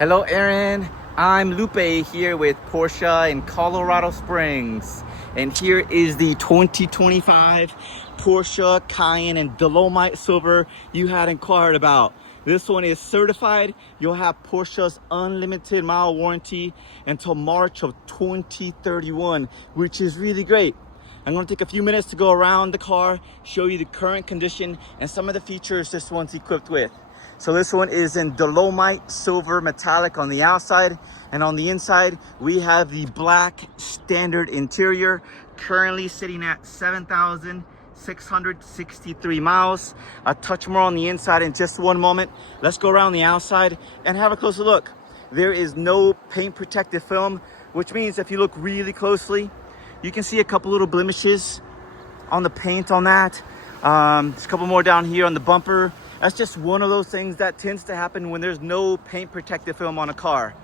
Hello, Aaron. I'm Lupe here with Porsche in Colorado Springs. And here is the 2025 Porsche Cayenne in Dolomite Silver you had inquired about. This one is certified. You'll have Porsche's unlimited mile warranty until March of 2031, which is really great. I'm going to take a few minutes to go around the car, show you the current condition and some of the features this one's equipped with. So this one is in Dolomite Silver Metallic on the outside, and on the inside we have the black standard interior, currently sitting at 7,663 miles. I'll touch more on the inside in just one moment. Let's go around the outside and have a closer look. There is no paint protective film, which means if you look really closely, you can see a couple little blemishes on the paint on that. There's a couple more down here on the bumper. That's just one of those things that tends to happen when there's no paint protective film on a car.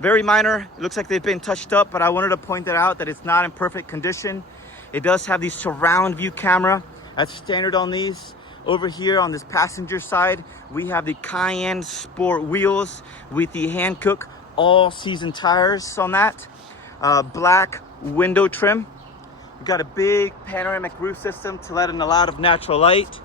Very minor. It looks like they've been touched up, but I wanted to point that out that it's not in perfect condition. It does have the surround view camera. That's standard on these. Over here on this passenger side, we have the Cayenne Sport wheels with the Hankook all-season tires on that. Black window trim. We've got a big panoramic roof system to let in a lot of natural light.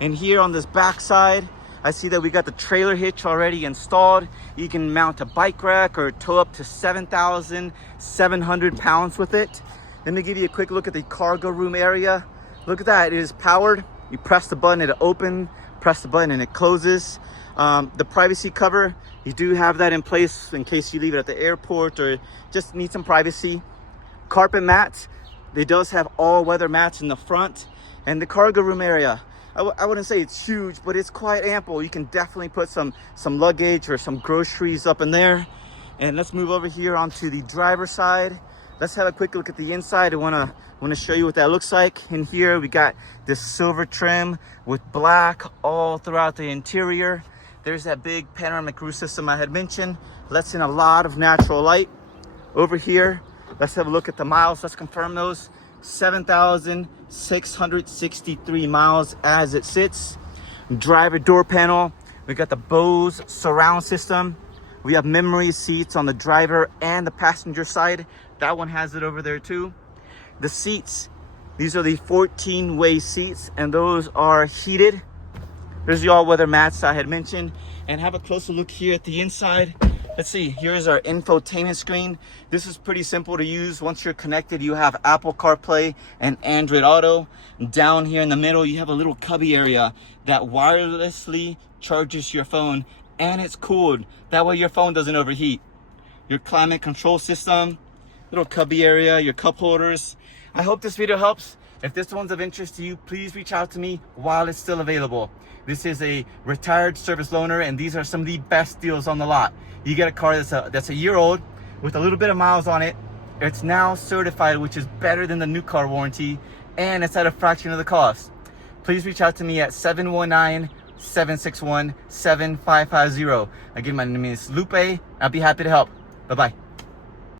And here on this back side, I see that we got the trailer hitch already installed. You can mount a bike rack or tow up to 7,700 pounds with it. Let me give you a quick look at the cargo room area. Look at that, it is powered. You press the button, it'll open, press the button and it closes. The privacy cover, you do have that in place in case you leave it at the airport or just need some privacy. Carpet mats, they does have all-weather mats in the front. And the cargo room area, I wouldn't say it's huge, but it's quite ample. You can definitely put some luggage or some groceries up in there. And let's move over here onto the driver's side. Let's have a quick look at the inside. I want to show you what that looks like. In here, we got this silver trim with black all throughout the interior. There's that big panoramic roof system I had mentioned. Lets in a lot of natural light. Over here, let's have a look at the miles. Let's confirm those. 7,663 miles as it sits. Driver door panel. We got the Bose surround system. We have memory seats on the driver and the passenger side. That one has it over there too. The seats, these are the 14-way seats and those are heated. There's the all-weather mats I had mentioned. And have a closer look here at the inside. Let's see, here's our infotainment screen. This is pretty simple to use. Once you're connected, you have Apple CarPlay and Android Auto. Down here in the middle, you have a little cubby area that wirelessly charges your phone and it's cooled. That way your phone doesn't overheat. Your climate control system, little cubby area, your cup holders. I hope this video helps. If this one's of interest to you, please reach out to me while it's still available. This is a retired service loaner and these are some of the best deals on the lot. You get a car that's a year old with a little bit of miles on it. It's now certified, which is better than the new car warranty, and it's at a fraction of the cost. Please reach out to me at 719-761-7550. Again, my name is Lupe. I'll be happy to help. Bye-bye.